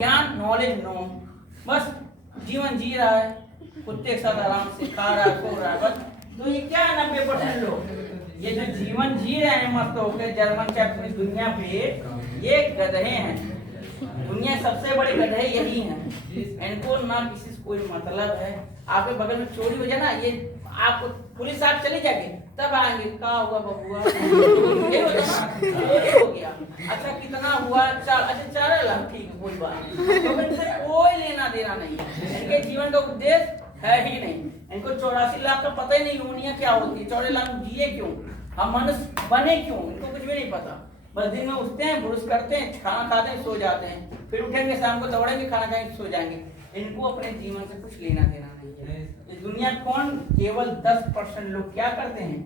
ज्ञान knowledge no, बस जीवन जी रहा है, कुत्ते के साथ आराम से खा रहा है, सो रहा है, बस। तो ये क्या है 90% लोग ये जो जीवन जी रहे हैं मस्त होकर जर्मन चैप्टर दुनिया पे, ये गधे हैं। दुनिया सबसे बड़े गधे यही हैं। इनको ना किसी से कोई मतलब है। आपके बगल में चोरी हो जाए ना, ये आप पुलिस आप चले जाएंगे तब आएंगे, क्या हुआ बबुआ, ये हो जाए चोरी हो गया, अच्छा कितना हुआ, अच्छा 4 लाख, ठीक है कोई बात नहीं। तो इनसे कोई लेना देना नहीं है, इनके जीवन का उद्देश्य है ही नहीं। इनको 84 लाख का पता ही नहीं दुनिया क्या होती है, 84 लाख जिए क्यों, हम मनुष्य बने क्यों, इनको कुछ भी नहीं पता। बस दिन में उठते हैं, ब्रश करते हैं, खाना खाते हैं, सो जाते हैं, फिर उठेंगे शाम को दौड़ेंगे, खाना खाएंगे, सो जाएंगे। इनको अपने जीवन से कुछ लेना देना नहीं है। इस दुनिया कौन केवल 10% लोग क्या करते हैं,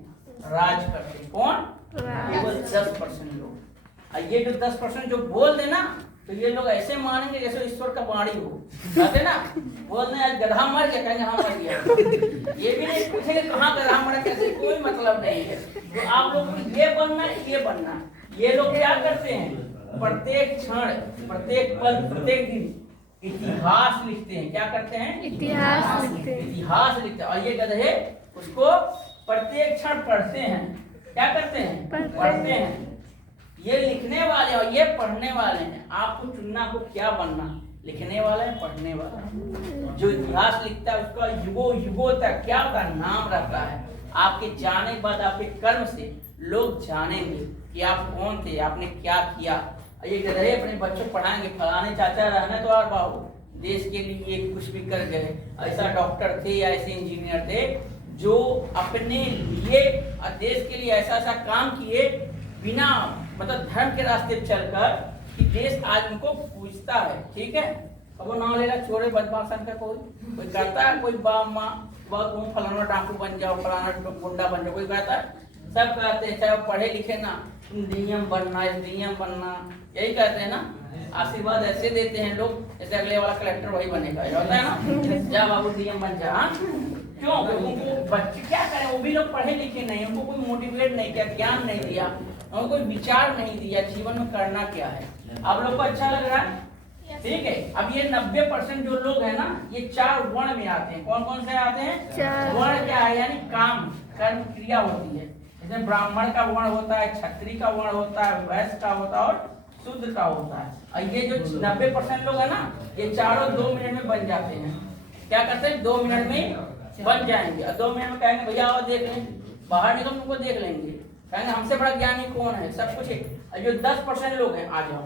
राज करते हैं। कौन? केवल 10% लोग। और ये जो 10% जो बोल देना, तो ये लोग ऐसे मानेंगे जैसे ईश्वर का वाणी हो, कहते ना, बोलने आज गधा मर गया, कहेंगे हाँ मर गया। ये भी नहीं पूछेंगे कहाँ गधा मरा, कैसे, कोई मतलब नहीं है। तो आप लोग को ये बनना, ये बनना। ये लोग क्या करते हैं, प्रत्येक क्षण, प्रत्येक पल, प्रत्येक दिन इतिहास लिखते हैं। क्या करते हैं, इतिहास लिखते हैं। इतिहास लिखते हैं। और ये गधे उसको प्रत्येक क्षण पढ़ते हैं। क्या करते हैं, पढ़ते हैं। ये लिखने वाले और ये पढ़ने वाले हैं। आपको चुनना को क्या बनना, लिखने वाला है, पढ़ने वाला है। जो इतिहास लिखता है उसका युगों युगों तक क्या का नाम रहता है। आपके जाने के बाद आपके कर्म से लोग जानेंगे कि आप कौन थे, आपने क्या किया। ये गधे अपने बच्चों पढ़ाएंगे, फलाने चाचा रहने तो और बाबू देश के लिए कुछ भी कर गए, ऐसा डॉक्टर थे या ऐसे इंजीनियर थे जो अपने लिए और देश के लिए ऐसा ऐसा काम किए, बिना मतलब धर्म के रास्ते चलकर, कि देश आज उनको पूछता है। ठीक है, अब वो नाम लेगा चोरे बदमाशन का, कोई करता है, कोई बाप माँ बहुत तुम फलाना डाकू बन जाओ, फलाना गुंडा बन जाओ, कोई कहता है, सब कहते हैं, चाहे पढ़े लिखे ना, तुम डीएम बनना, डीएम बनना, यही कहते हैं ना। आशीर्वाद ऐसे देते हैं लोग जैसे अगले वाला कलेक्टर वही बनेगा, होता है ना, जा बाबू डीएम बन जा। क्यों? उनको बच्चे क्या करें, वो भी लोग पढ़े लिखे नहीं, उनको कोई मोटिवेट नहीं किया, ज्ञान नहीं दिया, उनको कोई विचार नहीं दिया जीवन में करना क्या है। आप लोग को अच्छा लग रहा है, ठीक है। अब ये 90% जो लोग है ना, ये 4 वर्ण में आते हैं। कौन कौन से आते हैं? वर्ण क्या है, यानी काम, कर्म, क्रिया होती है। जैसे ब्राह्मण का वर्ण होता है, क्षत्रिय का वर्ण होता है, वैश्य का होता है और शूद्र का होता है। और ये जो 90% लोग है ना, ये चारों 2 मिनट में बन जाते हैं। क्या करते हैं, 2 मिनट में बन जाएंगे। और 2 मिनट में कहेंगे भैया और देख लें, बाहर निकल तुमको देख लेंगे, कहेंगे हमसे बड़ा ज्ञानी कौन है, सब कुछ है। और जो 10% लोग हैं, आ जाओ,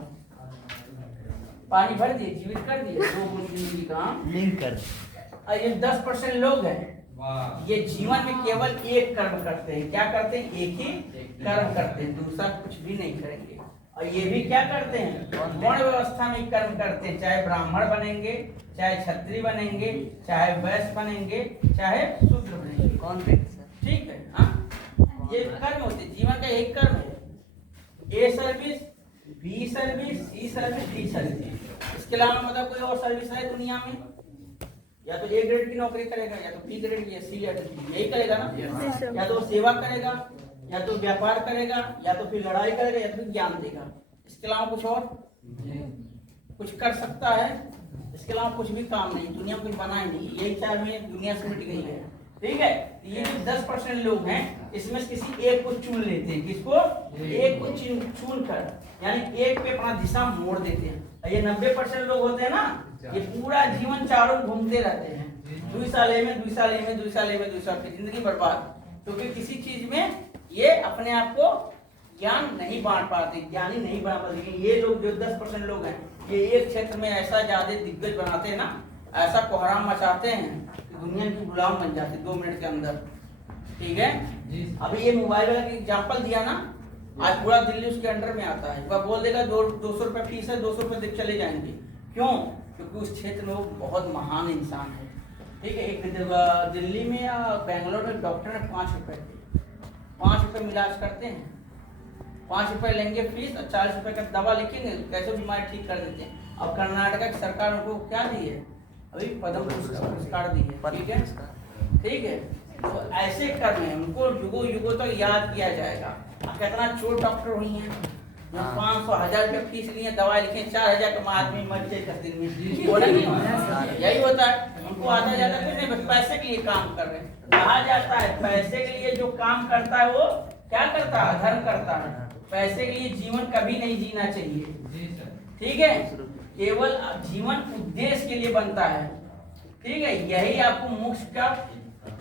पानी भर दिए, जीवित कर दिए, 2 बूंद जिंदगी का लिंक कर। और ये 10% लोग हैं, ये जीवन में केवल एक कर्म करते हैं। क्या करते हैं, एक ही कर्म करते हैं, दूसरा कुछ भी नहीं करेंगे। और ये भी क्या करते हैं, वर्ण व्यवस्था में कर्म करते हैं। चाहे ब्राह्मण बनेंगे, चाहे क्षत्रिय बनेंगे, चाहे वैश्य बनेंगे, चाहे शूद्र बनेंगे। कौन बनेंगे, ठीक है। हाँ, ये कर्म होते हैं, जीवन का एक कर्म है। A service, B service, C service, D service. इसके अलावा मतलब कोई और सर्विस है दुनिया में? या तो ए ग्रेड की नौकरी करेगा, या तो बी ग्रेड, या सी, या तो डी, यही करेगा ना। या तो सेवा करेगा, या तो व्यापार करेगा, या तो फिर लड़ाई करेगा, या तो फिर ज्ञान देगा। इसके अलावा कुछ और कुछ कर सकता है? इसके अलावा कुछ भी काम नहीं, दुनिया में कुछ बना ही नहीं। यही 4 में दुनिया से मिट गई है, ठीक है। ये 10% लोग हैं, इसमें से किसी एक को चुन लेते हैं। किसको? एक को चुन कर, यानी एक पे अपना दिशा मोड़ देते हैं। ये 90% लोग होते हैं ना, ये पूरा जीवन चारों घूमते रहते हैं, 2 साल में, 2 साल में, 2 साल में, 2 साल की जिंदगी बर्बाद। क्योंकि किसी चीज में ये अपने आप को ज्ञान नहीं बांट पाते, ज्ञानी नहीं बना पाते। लेकिन ये लोग जो 10% लोग हैं, ये एक क्षेत्र में ऐसा ज्यादा दिग्गज बनाते हैं ना, ऐसा कोहराम मचाते हैं कि दुनिया की गुलाम बन जाते 2 मिनट के अंदर, ठीक है। अभी ये मोबाइल वाला एग्जाम्पल दिया ना, आज पूरा दिल्ली उसके अंडर में आता है। वह बोल देगा 200 रुपये फीस है, 200 रुपये देख चले जाएंगे। क्यों? क्योंकि उस क्षेत्र में वो बहुत महान इंसान है, ठीक है। एक दिल्ली में या बेंगलोर में डॉक्टर ने 5 रुपये, 5 रुपये में इलाज करते हैं। 5 रुपये लेंगे फीस और 40 रुपये का दवा लिखेंगे, कैसे बीमारी ठीक कर देते हैं। अब कर्नाटक की सरकार उनको क्या दी है, अभी पद्म पुरस्कार दी है, ठीक है, ठीक है। तो ऐसे कर्म है, उनको युगों युगों तक याद किया जाएगा। कितना चोर डॉक्टर हुई हैं, 500-1000 रुपये फीस लिए, दवाई लिखे, 4000 का आदमी मर जाए 10 दिन में, बोला नहीं होता, यही होता है। उनको आता जाता कुछ नहीं, बस पैसे के लिए काम कर रहे हैं। कहा जाता है पैसे के लिए जो काम करता है वो क्या करता है, अधर्म करता है। पैसे के लिए जीवन कभी नहीं जीना चाहिए, ठीक है। केवल जीवन उद्देश्य के लिए बनता है, ठीक है। यही आपको मोक्ष का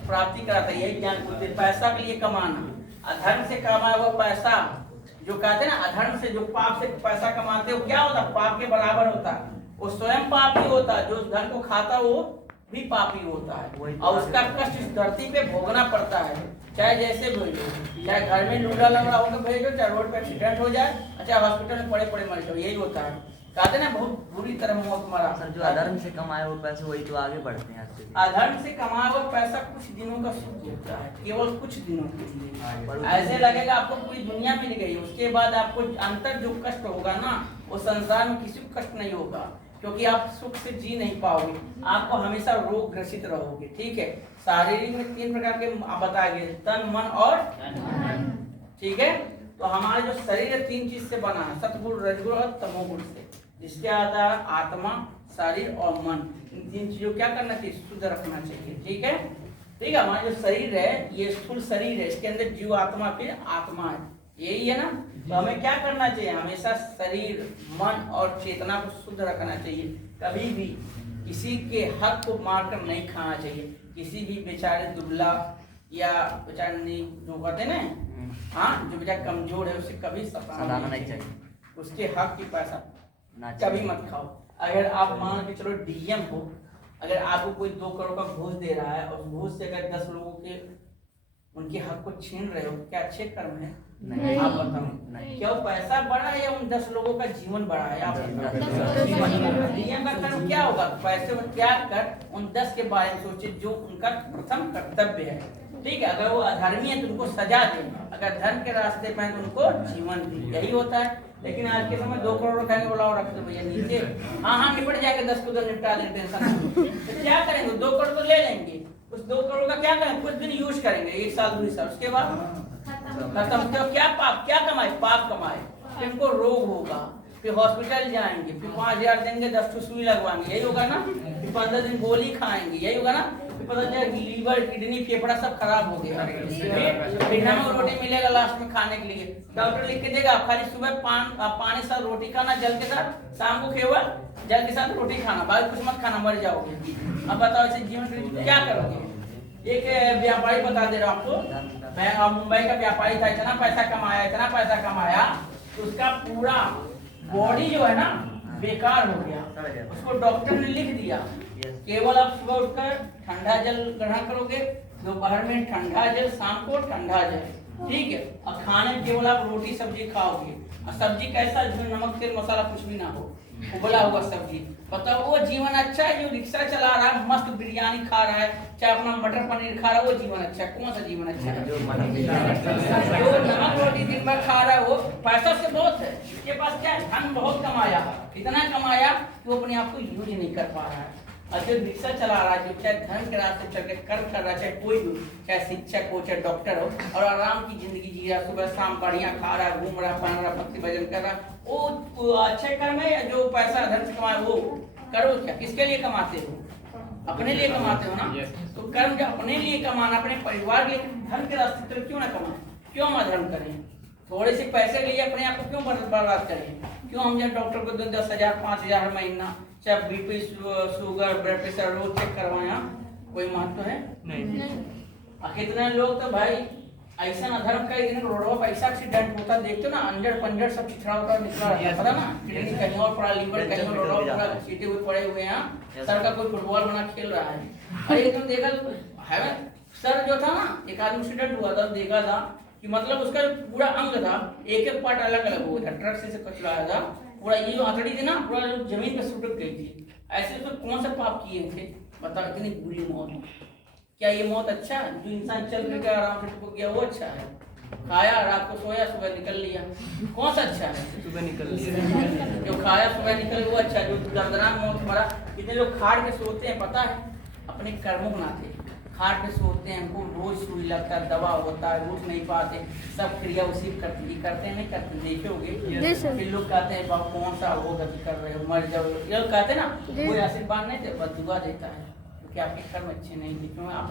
प्राप्ति कराता है, यही ज्ञान उद्देश्य। पैसा के लिए कमाना, अधर्म से कमाया हुआ पैसा, जो कहते हैं ना अधर्म से, जो पाप से पैसा कमाते हो, क्या होता है, पाप के बराबर होता है। वो स्वयं पापी होता है, जो उस धन को खाता वो भी पापी होता है, और उसका कष्ट इस धरती पे भोगना पड़ता है। चाहे जैसे भेजो, चाहे घर में लूड़ा लंगड़ा होकर भेजो, चाहे रोड पे एक्सीडेंट हो जाए, अच्छा हॉस्पिटल में पड़े पड़े मर जाओ, यही होता है। कहते ना बहुत बुरी तरह मौत मरा। सर जो अधर्म से कमाए हुए पैसे वही तो आगे बढ़ते हैं आज से। अधर्म से कमाया हुआ पैसा कुछ दिनों का सुख होता है, केवल कुछ दिनों के लिए। ऐसे लगेगा आपको पूरी दुनिया मिल गई, उसके बाद आपको अंतर जो कष्ट होगा ना, वो संसार में किसी को कष्ट नहीं होगा, क्योंकि आप सुख से जी नहीं पाओगे, आपको हमेशा रोग ग्रसित रहोगे, ठीक है। शारीरिक में 3 प्रकार के बताए गए, तन, मन और ठीक है। तो हमारा जो शरीर है 3 चीज से बना है, सतगुण, रजगुण और तमोगुण से। जिसके आता है आत्मा, शरीर और मन, इन 3 चीजों क्या करना चाहिए, शुद्ध रखना चाहिए, ठीक है। ठीक है, हमारा जो शरीर है ये स्थूल शरीर है, इसके अंदर जीव आत्मा फिर आत्मा है, यही है ना। तो हमें क्या करना चाहिए, हमेशा शरीर, मन और चेतना को शुद्ध रखना चाहिए। कभी भी किसी के हक को मारकर नहीं खाना चाहिए, किसी भी बेचारे दुबला या बेचारे जो कहते हैं ना, हाँ, जो बेचारा कमजोर है उसे कभी सताना नहीं चाहिए, उसके हक की पैसा कभी मत खाओ। अगर आप मान के चलो डीएम हो, अगर आपको कोई 2 करोड़ का घूस दे रहा है और घूस से अगर 10 लोगों के उनके हक को छीन रहे हो, क्या अच्छे कर्म है? नहीं। आप बताओ, क्या वो पैसा बढ़ा है या उन 10 लोगों का जीवन बढ़ा है? आप डीएम का कर्म क्या होगा, पैसे को त्याग कर उन 10 के बारे में सोचे जो उनका प्रथम कर्तव्य है, ठीक है। अगर वो अधर्मी है तो उनको सजा दे, अगर धर्म के रास्ते पे तो उनको जीवन दे, यही होता है। लेकिन आज के समय 2 करोड़ खाएंगे, बोला रख दो भैया नीचे, हाँ निपट जाएगा, 10 को तो निपटा दें, टेंशन तो क्या करेंगे, 2 करोड़ तो ले लेंगे, उस 2 करोड़ का क्या करेंगे, कुछ दिन यूज करेंगे, 1 साल 2 साल, उसके बाद खत्म। तो क्या पाप, क्या कमाए, पाप कमाए, फिर उनको रोग होगा, फिर हॉस्पिटल जाएंगे, फिर 5000 देंगे, 10 ठो सुई लगवाएंगे, यही होगा ना। फिर 15 दिन गोली खाएंगे, यही होगा ना। पता चला लीवर, किडनी, फेफड़ा सब खराब हो गया, फिर नमक रोटी मिलेगा लास्ट में खाने के लिए, डॉक्टर लिख के देगा खाली सुबह पानी साथ रोटी खाना जल के साथ, शाम को केवल जल के साथ रोटी खाना, बाकी कुछ मत खाना, मर जाओगे। अब बताओ ऐसे जीवन क्या करोगे। एक व्यापारी बता दे रहा हूँ आपको, मैं मुंबई का व्यापारी था, इतना पैसा कमाया, तो उसका पूरा बॉडी जो है ना बेकार हो गया, उसको डॉक्टर ने लिख दिया केवल आप सुबह उठकर ठंडा जल ग्रहण करोगे, दोपहर में ठंडा जल, शाम को ठंडा जल, ठीक है। और खाने में केवल आप रोटी सब्जी खाओगे, और सब्जी कैसा, जिसमें नमक तेल मसाला कुछ भी ना हो, उबला हुआ सब्जी। बताओ वो जीवन अच्छा है जो रिक्शा चला रहा है, मस्त बिरयानी खा रहा है, चाहे अपना मटर पनीर खा रहा है, वो जीवन अच्छा है? कौन सा जीवन अच्छा है? जो नमक रोटी दिन भर खा रहा है, वो पैसा से बहुत है, इसके पास क्या है, धन बहुत कमाया, इतना कमाया कि वो अपने आप को यूज नहीं कर पा रहा है। और जो रिक्शा चला रहा है, जो चाहे धर्म के रास्ते चल के कर्म कर रहा है, चाहे कोई भी, चाहे शिक्षक हो, चाहे डॉक्टर हो, और आराम की जिंदगी जी रहा, सुबह शाम बढ़िया खा रहा, घूम रहा, पहन रहा, भक्ति भजन कर रहा, वो अच्छे कर्म है। जो पैसा धर्म से कमाए वो करो, क्या किसके लिए कमाते हो? अपने लिए कमाते हो ना। तो कर्म जो अपने लिए कमाना, अपने परिवार के धर्म के रास्ते चल क्यों ना कमाए, क्यों हम अधर्म करें? थोड़े से पैसे के लिए अपने आप को क्यों बर्बाद करें? क्यों हम जब डॉक्टर को 10,000 5,000 महीना, चाहे बीपी, शुगर, ब्लड प्रेशर रोज चेक करवाया, कोई महत्व है? नहीं। कितने लोग तो भाई ऐसा अधर्म कर दिन रोडों पर ऐसा एक्सीडेंट होता, देखते ना, अंजड़ पंजड़ सब छिछड़ा होता निकला रहता ना, किडनी कहीं और पड़ा, लीवर कहीं और, रोडों पर सीटे हुए पड़े हुए हैं, सर का कोई फुटबॉल बना खेल रहा है। अरे एकदम देखा है सर जो था ना, एक आदमी एक्सीडेंट हुआ था, देखा था कि मतलब उसका जो पूरा अंग था, एक पार्ट अलग अलग हो गया, ट्रक से कचराया था पूरा, ये जो हथड़ी थी ना पूरा जमीन पे सुटक गई थी। ऐसे तो कौन से पाप किए थे, बताओ, इतनी बुरी मौत। क्या ये मौत अच्छा है? जो इंसान चल के आराम से टुक गया वो अच्छा है? खाया, रात को सोया, सुबह निकल लिया, कौन सा अच्छा है? सुबह निकल लिया, जो खाया सुबह निकल वो अच्छा है। जो दर्दनाक मौत मरा, कितने लोग खाड़ के सोते हैं पता है, अपने कर्मों बनाते, खाट पे सोते हैं, उनको रोज सुई लगता है, दवा होता है, उठ नहीं पाते, सब क्रिया उसी करते हैं, नहीं करते, देखोगे। जी सर। फिर लोग कहते हैं बाबा कौन सा वो गति कर रहे हो, मर जाओ, ये लोग कहते हैं ना, जी। कोई आशीर्वाद नहीं दे, बस दुआ देता है क्योंकि आपके कर्म अच्छे नहीं थे, क्यों आप